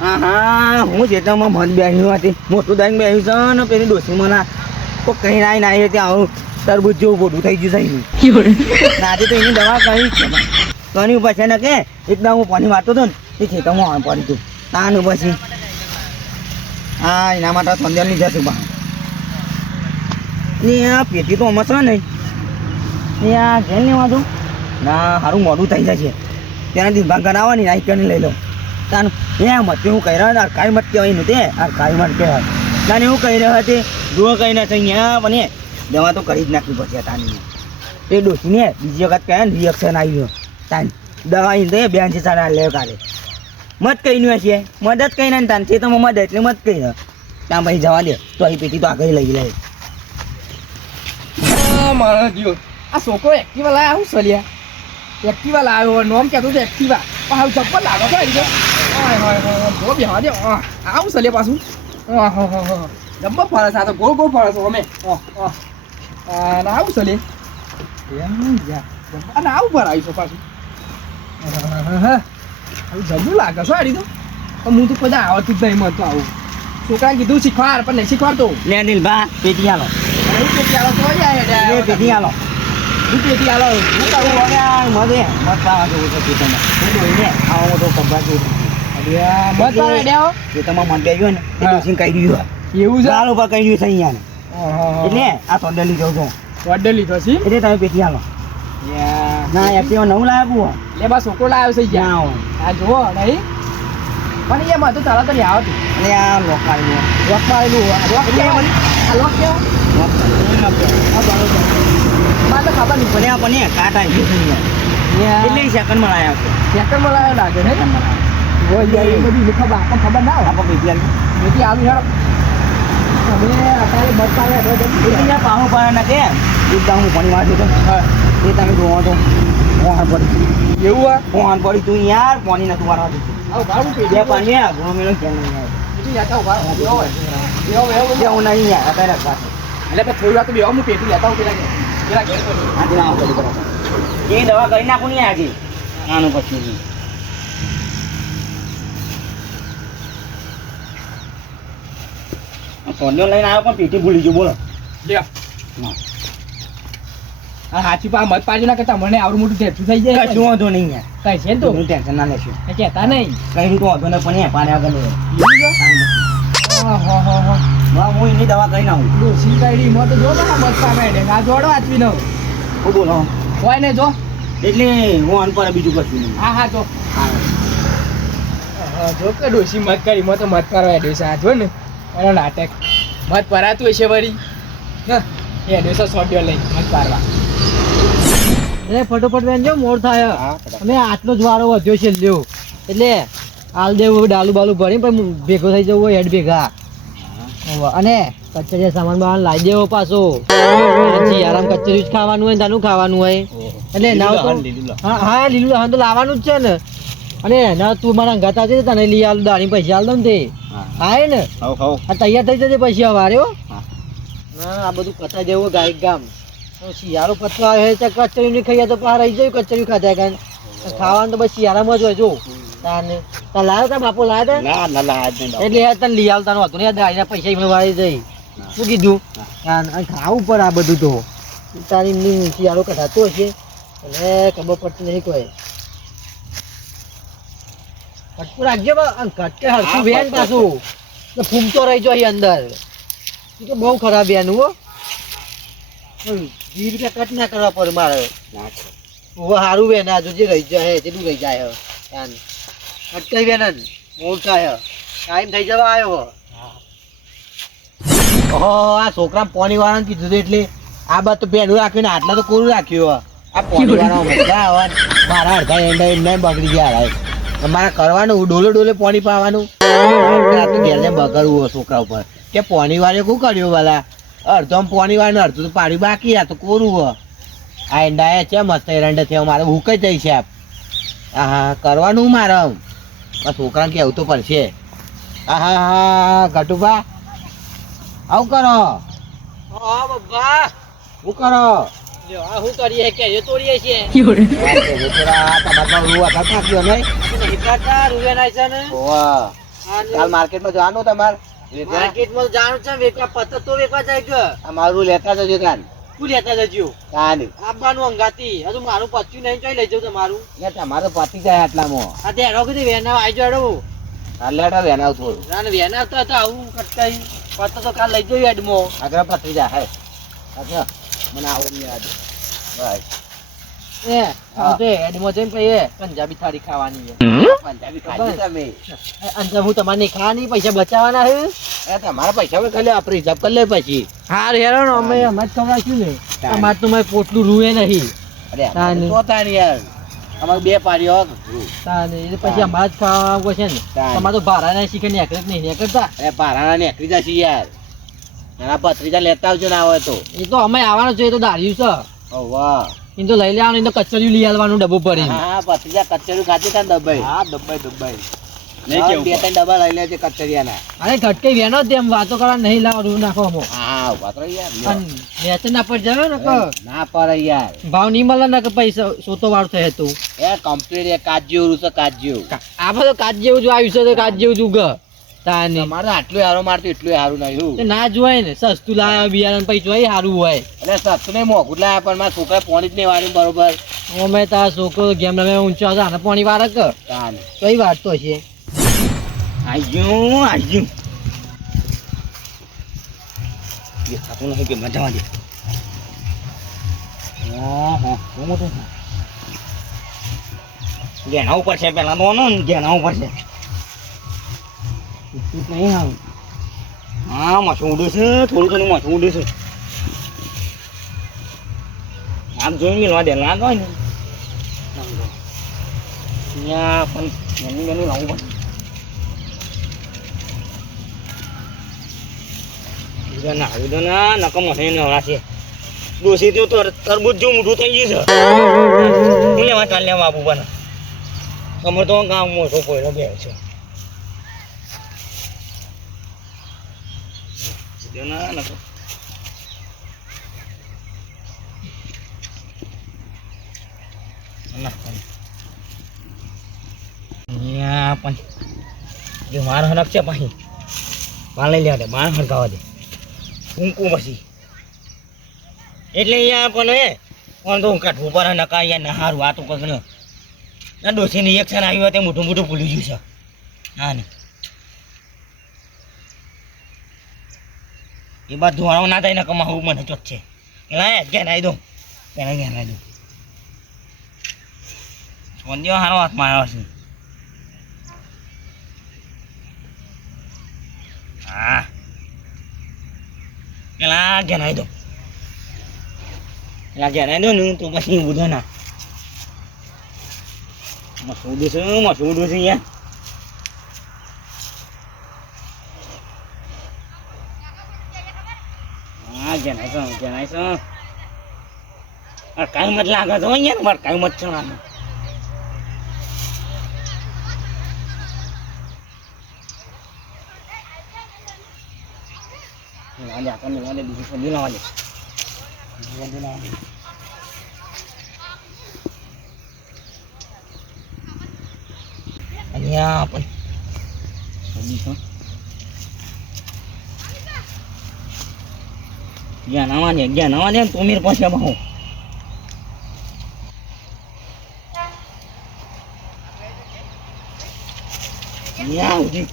હા હું જેતામાં મત બેહ્યું હતી મોટું દાઈને બેહ્યું છે ને પેલી ડોસી મને કોઈ કहीं ના આવી ત્યાં આવું તરબૂચ જેવું બોડું થઈ ગયું નાથી તો એની દવા કરી જ છે ઘણી પછી ને કે એકદમ હું પાણી વાળતો હતો ને એ ખેતરમાં પડી હતું તાનું પછી હા એના માટે સંધ્યાની જશું બા ને આ પેટી તો અમસ નહીં ને આ ઘેર લેવા દઉં ના સારું મોડું થઈ જશે ત્યાં દિભાગ કરાવવાની નાઈ કરીને લઈ લો તાનું એ મત હું કહી રહ્યો હતા કાંઈ મત કહેવાય નહોતી આ કાંઈ મત કહેવાય તાને એવું કહી રહ્યો હતી દુઓ કહી ના અહીંયા પણ એ દવા તો કરી જ નાખવી પડશે તાની એ ડોસીને બીજી વખત કહે ને રિએક્શન આવ્યું તાન દવા તો એ બેન છે સારા લે કાઢે મત કહીને હશે મદદ કહી ને તાન છે તો મદદ એટલે મત કહી ત્યાં પછી જવા દે તો અહીં પેટી તો આગળ લઈ લે મારા જીઓ આ છોકરો એક્ટિવા લાયા હું સલિયા એક્ટિવા લાવ્યો નોમ કહેતો તો એક્ટિવા પણ હવે ચપ્પલ લાગો તો આવી જો બેહવા દે આવું સલિયા પાછું જબ્બર ફરે છે આ તો ગોળ ગોળ ફરે છે અમે આવું સલે અને આવું પર આવીશું પાછું જબરું લાગે છો આડી તો હું તો બધા આવડતું જ નહીં મળતો આવું છોકરાને કીધું શીખવાડ પણ નહીં શીખવાડતો લે અનિલ બા પેટી આલો પેટી આલો તો જાય પેટી આલો પેટી આલો મત પાવા જવું છે ખેતરમાં ને આવો મોટો કબ્બા જેવું ખેતરમાં મત બેગ્યો ને એ ડોસીને કહી દીધું એવું છે ચાલો પા કહી દીધું છે અહીંયા એટલે આ તો ડલી જાઉં છું ઓર્ડર લીધો છે એટલે તમે પેટી આલો ના એક્ટિવા નવું લાવ્યું લે બા છોકરો લાવ્યો છે જ્યાં આ જુઓ નહીં પણ એમાં તો ચાલો તો આવતું એટલે આ લોક મારેલું લોક મારેલું લોક કેવું આ લોક કેવું મારે તો ખબર નહીં પણ પણ એ કાંટા એટલે સેકન્ડમાં લાવ્યા છે સેકન્ડમાં લાવ્યો લાગે ને બધી ખબર આપણને ખબર ના હોય આપણે પેટી આલી બેટી આવી હેડો અમે અત્યારે બતાવે પાહો પાડે ના કે એકદમ હું પાણી વાંચું તો એ તમે જોવો તો વહાણ પડી એવું આ વહાણ પડી તું યાર પાણી નતું વાળવા દીધું બે પાણી આ ઘણો મેળો કેમ નહીં આવે હું નહીં યાર અત્યારે પાસે એટલે થોડી વાર તો બેવા હું પેટી લેતા હું પેલા ઘેર આજે ના આવું કરું એ દવા કરી નાખું નહીં આજે આનું પછી સોન્યો લઈને આવ્યો પણ પેટી ભૂલી ગયો બોલો લે હા હાચી પા મત પાડી ના કરતા મને આવડું મોટું ટેન્શન થઈ જાય કશું વાંધો નહીં યાર કઈ છે ને તો ટેન્શન ના લેશું કહેતા નહીં કઈ તો વાંધો નહીં પણ એ પાડે આગળ હા હું એની દવા કરી નાખું ડોસી કાઢી મત જો ને મત પાડે આ જોડો આચવી નો હું બોલો હોય ને જો એટલે હું અનપડ બીજું કશું નહીં હા હા જો જો કે ડોસી મત કરી મત તો મત કરવા ડોસી આ જો ને એનો નાટક મત પરાતું હશે વળી એ ડોસા સોડ્યો લઈ મત પારવા એટલે ફટોફટ બેન જો મોડ થાય અમે આટલો જ વારો વધ્યો છે લ્યો એટલે હાલ દેવું ડાલુ બાલુ ભરી પણ ભેગો થઈ જવું હોય હેડ ભેગા અને કચરિયા સામાન બામાન લાવી દેવો પાછો પછી આરામ કચરિયું જ ખાવાનું હોય તાનું ખાવાનું હોય એટલે ના હા લીલું લહણ તો લાવવાનું જ છે ને અને ના તું મારા અંગાતા છે તને લઈ આલું દાણી પૈસા આલ દઉં ને તે હા ને આ તૈયાર થઈ જશે પછી હવારે ના આ બધું કચા જેવું ગાયક ગામ શિયાળો પતવા આવે તો કચરિયું નહીં ખાઈએ તો પાર રહી જાય કચરિયું ખાધા કારણ ખાવાનું તો બસ શિયાળામાં જ હોય જો તાને તા લાવ્યો તા બાપો લાવ્યો તા ના લાયા એટલે યાર તને લઈ આવતા હતું ને દાડીના પૈસા એમને વાળી જઈ શું કીધું ખાવું પડે આ બધું તો તારી શિયાળો કઢાતો હશે એટલે ખબર પડતી નહીં કોઈ કટકું રાખજો કટકે હરખું વેન પાછું ફૂમતો રહી જાય અંદર તો બહુ ખરાબ એનું હો 20 રૂપિયા કટ ના કરવા પડે મારે સારું વેન આ જોજે રહી જાય તેટલું રહી જાય કટકાઈ વેન મોડ થાય ટાઈમ થઈ જવા આવ્યો આ છોકરા પાણી વાળાને કીધું હતું એટલે આ બાદ તો પેલું રાખ્યું ને આટલા તો કોરું રાખ્યું આ પાણી વાળા મજા મારા અડધા એંડા એમને બગડી ગયા મારે કરવાનું ડોલે ડોલે પાણી પાવાનું ઘેર ને બગડવું છોકરા ઉપર કે પાણી વાળે શું કર્યું વાલા અડધો પાણી વાળે અડધું તો પાણી બાકી આ તો કોરું આ એંડા છે મસ્ત એરંડા છે મારે હુકાઈ જાય છે હા કરવાનું મારે છોકરાને કેવું તો પડશે હા ઘટુભા આવું કરો હા બાબા શું કરો શું કરીએ કે તોડીએ છીએ કાલ માર્કેટમાં જવાનું તમારે માર્કેટમાં જાણું છે વેચવા પત્તા તો વેચવા જાય કે મારું લેતા જજો કાલ તું લેતા જજો કાલ આપવાનું અંગાતી હજુ મારું પત્યું નહીં ચોઈ લઈ જાઉં તમારું તમારો પતી જાય આટલામાં આ તે હેડો કીધી વેના આવી જાડો કાલ લેટા વેનાવ થોડું ના વેના તો આવું કરતા પત્તા તો કાલ લઈ જઈએ એડમો આગળ પતી જાય હે આગળ મને આવું નહીં યાદ બસ એ આવતે એડમો જઈને પછી પંજાબી થાળી ખાવાની છે પંજાબી ખાધી તમે અંદર હું તમારે ખાવાની પૈસા બચાવવાના છે એ તમારા પૈસા હવે ખાલી આપણે હિસાબ કરી લે પછી હાર હેરો ને અમે જ ખવડાવીશું ને અમારે તો મારે પોટલું રૂએ નહીં અરે તાની. તો તારી યાર અમારે બે પાડ્યો એ પછી અમારે જ ખાવા છે ને તાની. તમારે તો ભાડા ના શીખે નીકળે જ નહીં નીકળતા અરે પારાના નીકળી જશે યાર નાના પત્રીજા લેતા આવજો ના હોય તો એ તો અમે આવવાનું છે એ તો દાર્યું છે ઓ વાહ એ તો લઈ લેવાનું એ તો કચરિયું લઈ આવવાનું ડબ્બો ભરી હા પત્રીજા કચેરી ખાતી તા ને દબાઈ હા દબાઈ દબાઈ હા, બે ત્રણ ડબ્બા લઈ લેજે કચરિયાના અરે ઘટકે વેનો જ તેમ વાતો કરવા નહીં લાવો રૂ નાખો અમો હા ઉભા તો યાર લ્યો. અને વેચન ના પર જાવ ને કે ના પડે યાર ભાવ નહીં મળે ને કે પૈસા સોતો વાળું થયે તું એ કમ્પ્લીટ એ કાચ જેવું છે કાચ જેવું આ બધું કાચ જેવું જો આવ્યું છે તો કાચ જેવું જ ઉગ તાની તમારે આટલું સારું મારતું એટલું સારું નહીં તે ના જોવાય ને સસ્તું લાવ્યા બિયારણ પછી જોઈ સારું હોય એટલે સસ્તું નહીં મોઘું જ લાયા પણ મારા છોકરા પોણી જ નહીં વાળ્યું બરોબર અમે તારા છોકરો ગેમ રમે ઊંચો હશે આને પાણી વાળે કે તાન કઈ વાળતો છે આઈ એ થતું નથી કે મજામાં દે ઓહો બહુ મોટું છે. ઘેના ઉપર છે પેલા તો ને ઘેના ઉપર છે એટલું જ નહીં આવું હા માથું ઉડે છે થોડું થોડું માથું ઉડે છે આમ જોઈ મિલવા દે લાગ હોય ને અહીંયા પણ એની બેનું લાવવું પડે ના નકમ હશે નવરા છે ડોસી તો તરબૂચ જેવું મોટું થઈ ગયું છે હું લેવા ચાલ લેવા આબુ બને અમારે તો ગામ મોટો કોયલો બે છે ના નકો અહીંયા પણ જે માર હનક છે પછી માર લઈ લેવા દે માર હરગાવા દે ઊંકું પછી એટલે અહીંયા પણ પણ તો કાઢવું પડે નકા અહીંયા ના સારું આ તો કંઈક ને ના ડોસીને રિએક્શન આવ્યું હોય તે મોટું મોટું ભૂલી ગયું છે હા ને એ બાદ ધોવાણો ના થાય ને કમાવું મને ચોટ છે એલા ઘેર આવી દઉં પેલા ઘેર આવી દઉં સોંદીઓ સારો હાથમાં આવ્યો છે હા પેલા ઘેર આવી દઉં પેલા ઘેર આવી દઉં ને તો પછી ઉધો ના મસૂદું છે અહીંયા હા જણાય છે કાંઈ મત લાગે તો અહીંયા મારે કાંઈ મત છે આનું આપણને બીજું સદી લાવવા દે અહીંયા પણ સદી છે જ્યાં નવા દે તો મેર પાસે બહુ આવજી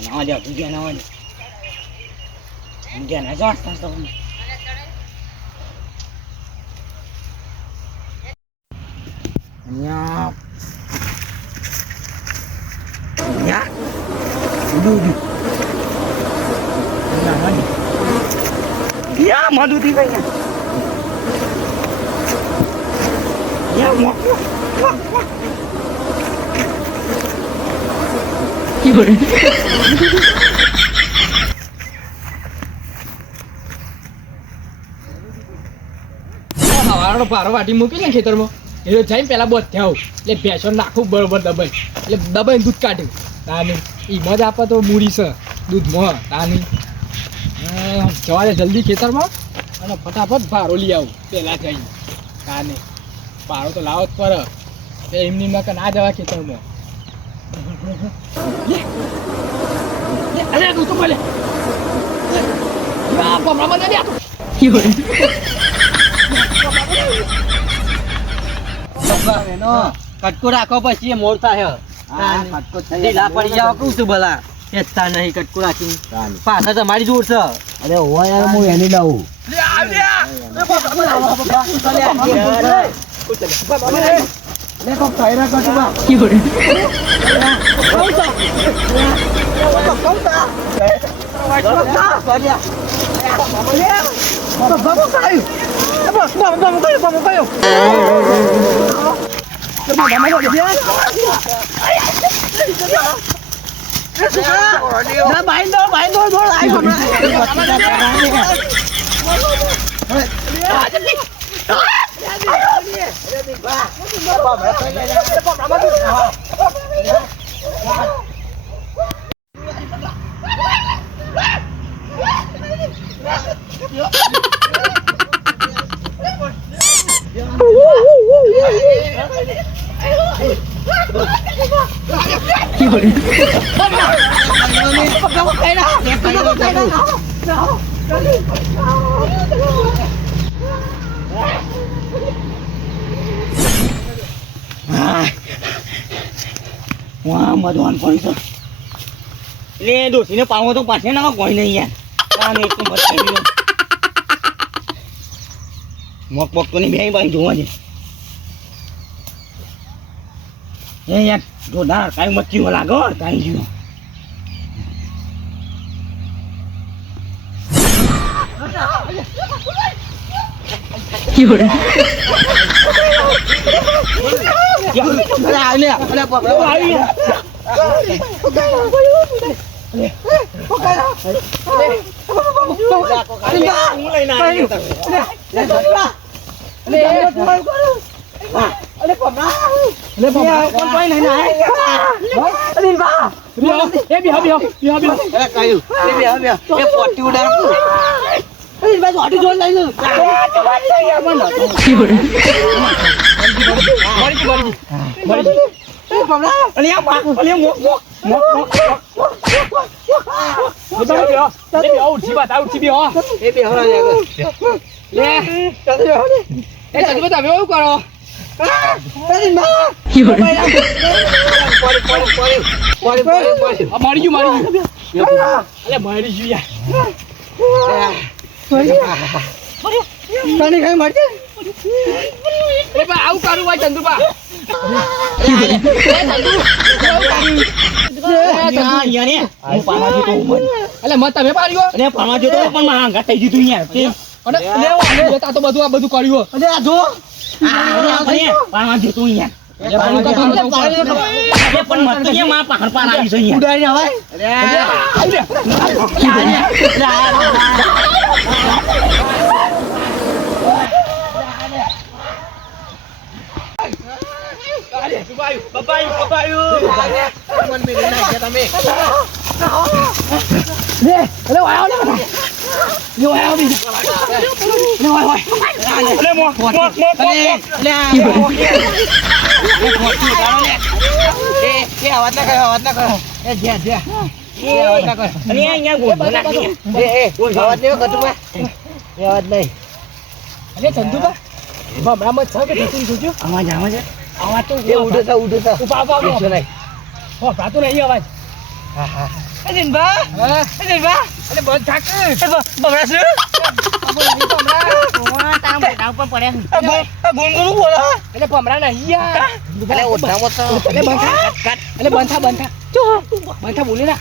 નવા દે જ્યાં નવા દે જ્યાં ના જો આસ્તા અહીંયા ઉડું યા મધુથી ભાઈ યા મોકલો હવારનો પારો વાટી મૂકી ને ખેતરમાં એ જઈને પેલા બધ્યા એટલે ભેંસો નાખું બરોબર દબાઈ એટલે દબાઈને દૂધ કાઢ્યું તાની એમાં જ આપે તો મૂડી છે દૂધમાં તાની જવા દે જલ્દી ખેતરમાં અને ફટાફટ ભારો લઈ આવું પહેલાં જઈને તાને ભારો તો લાવો જ પડે એમની માં ના જવા ખેતરમાં અરે તું તો બોલે યા ભમરામાં ને તું કટકો રાખો પછી એ મોડ થાય હા, કટકો થઈ જાય. ઢીલા પડી જાવ કહું છું ભલા ખેંચતા નહીં કટકો રાખી પાછા તમારી જોર છે અરે ઓય યાર હું એની લાવું લે આવ લે વાહ મધવાન પડી તો લે ડોસીને પાવો તો પાછે ના કોઈ નહીં યાર આને એક મત કરી લો મોક મોક તો ની બે બાઈ જોવા છે એ યાર જોરદાર કાઈ મચ્છી હો લાગો કાઈ જીવો આવું કરું ભાઈ ચંદુબા એટલે મત તમે પાડ્યો અરે પાવા જો તો પણ માં ઘાટ થઈ ગયું યાર તે અને લેવો લેતા તો બધું આ બધું કર્યું અરે આ જો પાવા જો તો યાર પણ મત તો માં પહાડ પાર આવી છે યાર ઉડાડી હવાય અવાજ આવે છે આવા તો ઉડે છે ઉભા નહીં હો પ્રાતો નહીં અવાજ અરે બંધ થાક એટલે ભમરા નહીં યાર એટલે બંધા બોલે ના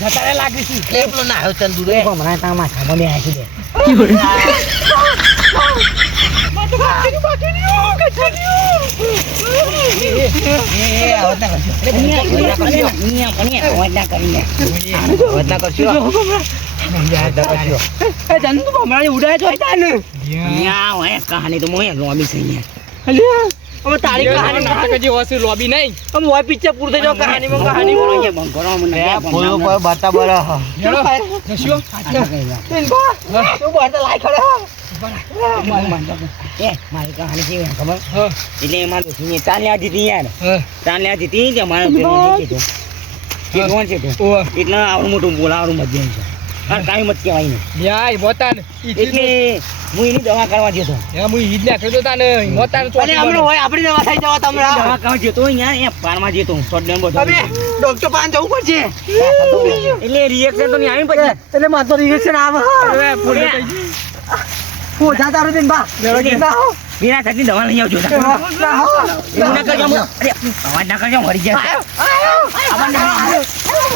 જતા લાગે છે કહાની તો મોય લોબી છે હવે તારી કહાની નાટક જે હશે લોબી નહીં આમ હોય પિક્ચર પૂરું થઈ જાવ કહાનીમાં કહાની અહીંયા બંધ કરો મને ફૂલો કોઈ બતા બરા જશો તું બહાર તો લાઈ ખડે મારી કહાની કેવી છે ખબર હા એટલે એમાં દોસ્તીને તાન લેવા દીધી યાર હા તાન લેવા દીધી તે મારે પેલું નહીં કીધું કીધું છે તું ઓવા એટલે આવડું મોટું બોલાવાનું મધ્યમ છે અને કાંઈ મત કહેવાય નહીં યાર મોતાન એટલે હું એની દવા કરવા જતો યા મુઈ ઈદ ના કરતો તાને મોતાન અને હમણાં હોય આપણી દવા થઈ જવા તમને દવા કરવા જતો યાર એ પારમાં જતો શોર્ટ બધો હવે ડોક્ટર પાસે જવું પડશે એટલે રિએક્શન તો નહીં આવી પછી એટલે મારો રિએક્શન આવે હવે ફોડો થઈ ગઈ પોજા તારું દિન બા બીના થતી દવા લઈ આવજો એવું ના કરજો અરે અવાજ ના કરજો મરી જાય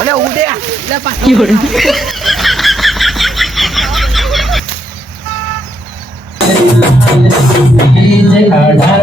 અને ઉડે લે પાછી અઢાર